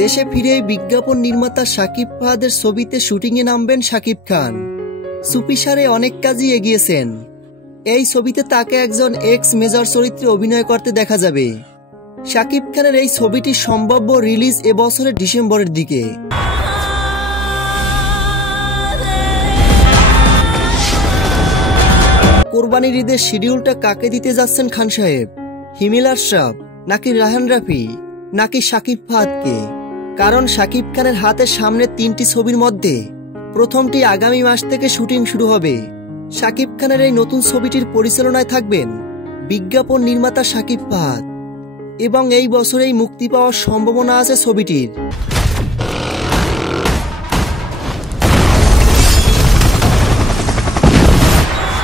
দেশে ফিরেই বিজ্ঞাপন নির্মাতা শাকিব ফাহাদের ছবিতে শুটিংয়ে নামবেন শাকিব খান। সুপিসারে অনেক কাজই এগিয়েছেন। এই ছবিতে তাকে একজন এক্স মেজর চরিত্রে অভিনয় করতে দেখা যাবে। শাকিব খানের এই ছবিটি সম্ভাব্য রিলিজ এবছরের ডিসেম্বরের দিকে। কোরবানির ঈদের শিডিউলটা কাকে দিতে যাচ্ছেন খান সাহেব? হিমেল আশরাফ নাকি রায়হান রাফি নাকি শাকিব ফাহাদকে? কারণ শাকিব খানের হাতে সামনে 3টি ছবির মধ্যে প্রথমটি আগামী মাস থেকে শুটিং শুরু হবে। শাকিব খানের এই নতুন ছবিটির পরিচালনায় থাকবেন বিজ্ঞাপন নির্মাতা শাকিব ফাহাদ এবং এই বছরেই মুক্তি পাওয়ার সম্ভাবনা আছে ছবিটির।